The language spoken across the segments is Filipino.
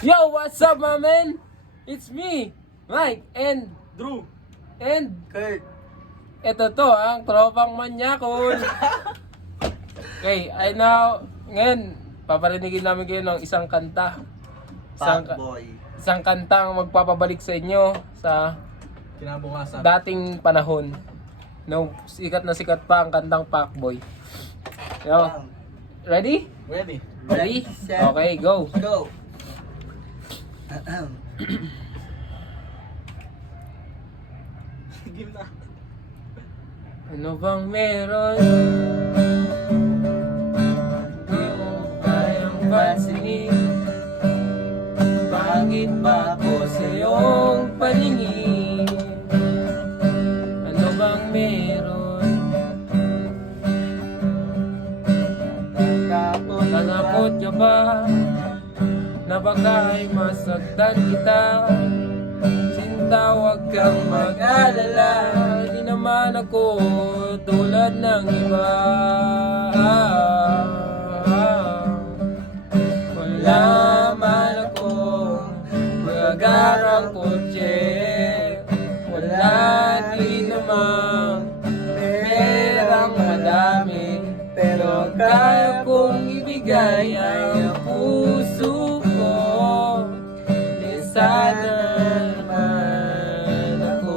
Yo, what's up, my man? It's me, Mike, and Drew. and Kurt. ito to, ang tropang manyakon. Okay, ngayon, paparinigin namin kayo ng isang kanta. Fuckboy. Isang kanta ang magpapabalik sa inyo sa Kinabukasan. dating panahon. Nung sikat na sikat pa ang kantang Fuckboy. Yo, ready? Ready? Ready? Set, Okay, go. Go. Game na. Ano bang meron? Di mo kayang pansinin. Bakit ba ako sa iyong paningin? Ano bang meron? Natakot ka ba? Na baka ay masaktan kita? Sinta, huwag kang mag-alala. Di naman ako tulad ng iba. Wala man akong magarang kotse. Wala din namang perang madami. Pero ang kaya kong ibigay ay ang puso ko. Di sana naman ako.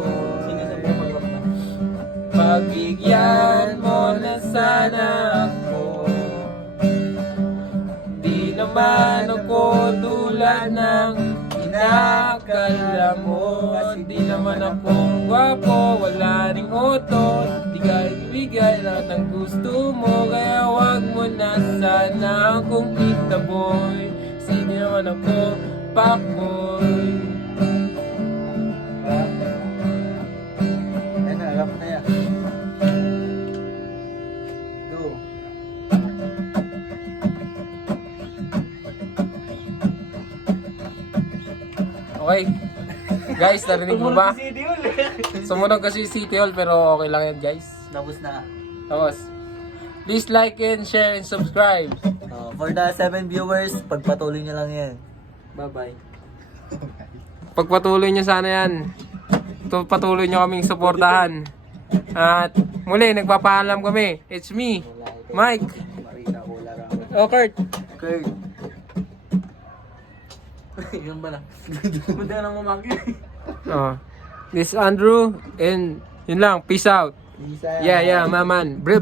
Pagbigyan mo na sana ako. Di naman ako tulad ng inakala mo. Di naman ako gwapo, wala ring otot. Di ka ibigay lahat ng gusto mo. Kaya wag mo na sana akong itaboy. Sige naman ako, fuckboy. Ayun na, rap na yan. Go. Okay. Guys, narinig mo ba? Sumunod kasi City Hall pero okay lang yan, guys. Tapos na. Tapos, please like and share and subscribe. For the 7 viewers, pagpatuloy nyo lang yan. Bye-bye. Pagpatuloy nyo sana yan. Patuloy nyo kaming suportahan. At muli, nagpapaalam kami. It's me, Mike. Oh, Kurt. Kurt. Yan ba lang? Punta na mamaki. Oh. This is Andrew. And yun lang. Peace out. Yeah, my man. Bre.